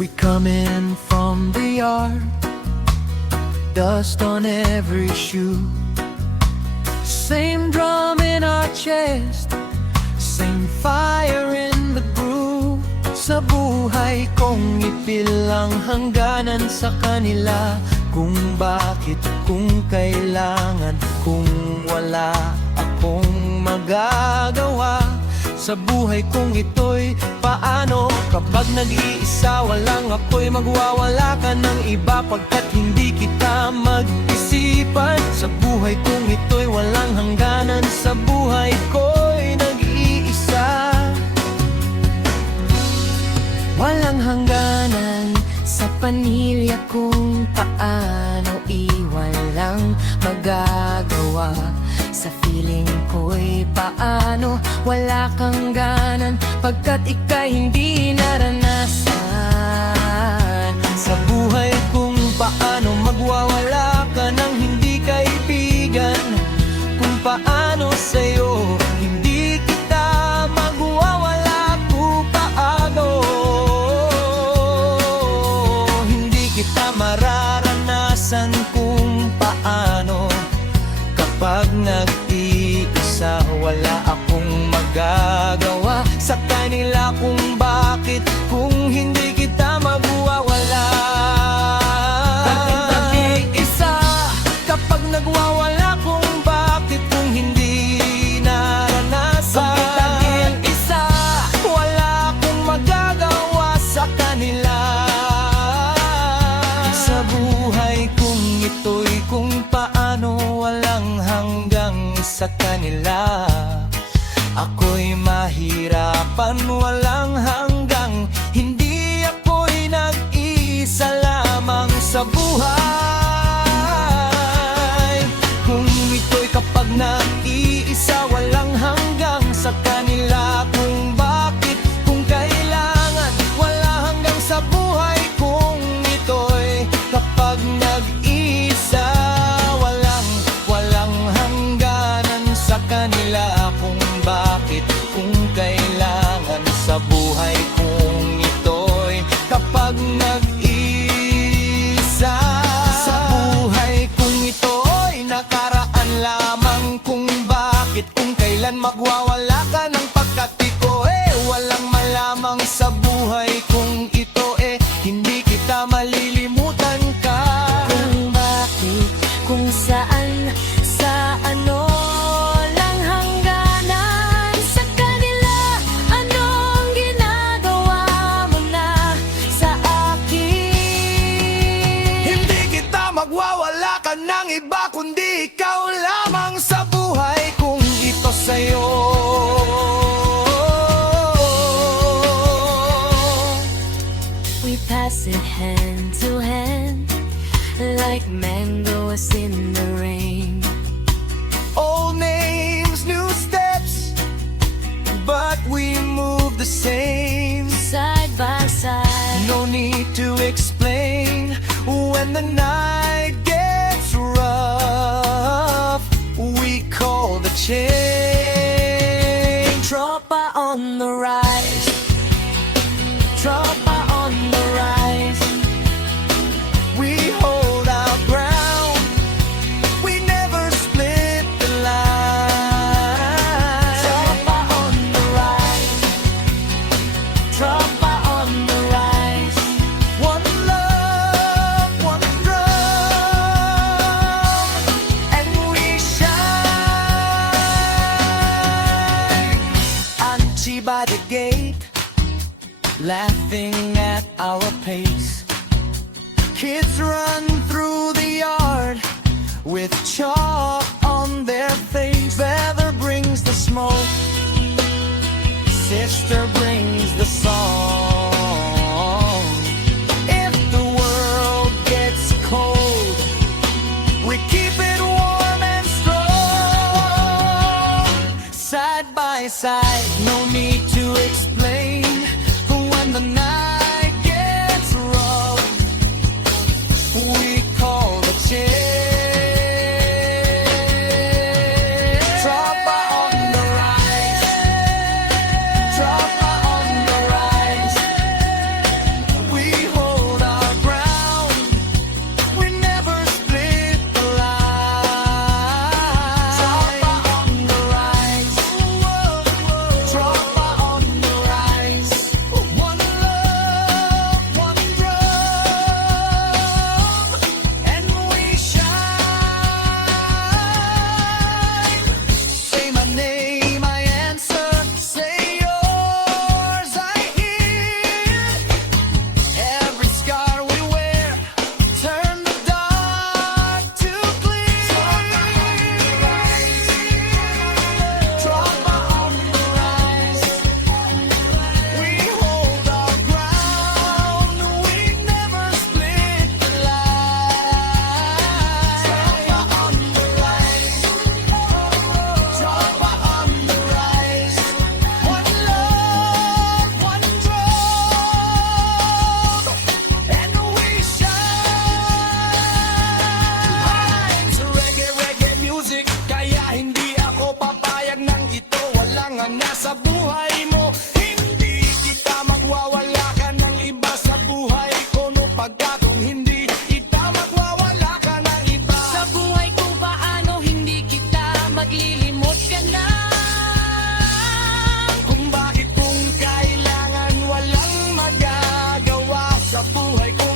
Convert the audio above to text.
We come in from the yard, dust on every shoe. Same drum in our chest, same fire in the brew. Sa buhay kong ipilang hangganan sa kanila. Kung bakit, kung kailangan, kung wala akong magagawa. Sa buhay kong ito'y paano? Kapag nag-iisa, walang ako'y magwawala ka ng iba. Pagkat hindi kita mag-isipan. Sa buhay kong ito'y walang hangganan. Sa buhay ko'y nag-iisa. Walang hangganan sa pamilya kung paano iwan lang magagawa. Sa feeling ko'y paano wala kang ganan pagkat ika'y hindi naranasan. Sa buhay kung paano magwawala ka ng hindi kaibigan. Kung paano sa'yo hindi kita magwawala. Kung paano hindi kita mararanasan. Kung paano kapag nag-iisa, wala akong magagawa sa kanila. Kung bakit, kung hindi kita magwawala. Nag-iisa kapag nagwawala. Kung bakit, kung hindi naranasan. Nag-iisa, wala akong magagawa sa kanila. Sa buhay kong ito'y kung paano walang hanggang sa kanila. Ako'y mahirapan, walang hanggang. Hindi ako'y nag-iisa lamang sa buhay. Kung ito'y kapag nag-iisa, walang hanggang sa kanila. Kung bakit, kung kailangan, wala hanggang sa buhay. Kung ito'y kapag nag-iisa, walang hangganan sa kanila. Kung bakit, kung kailangan, sa buhay kung ito'y kapag nag-iisa. Sa buhay kung ito'y nakaraan lamang. Kung bakit, kung kailan magwawala ka ng pagkatiko. Walang malamang sa buhay kung ito hindi kita malilimutan ka. Kung bakit, kung saan, sa ano lang hangganan sa kanila. Anong ginagawa mo na sa akin? Hindi kita magwawala ka ng iba, kundi ikaw lamang sa buhay kung ito sa'yo. We pass it hand to hand like mangoes in the rain. Old names, new steps, but we move the same. Side by side, No need to explain when the night gets rough. We call the change. tropa on the rise, tropa on the rise. We hold our ground. We never split the line. Tropa on the rise, tropa on the rise. One love, one drum, and we shine. Auntie by the gate, laughing at our pace. Kids run through the yard with chalk on their face. Brother brings the smoke, sister brings the song. If the world gets cold, we keep it warm and strong. Side by side, no need to explain when the night gets rough. We call the change. Tropa on the rise, tropa buhay ko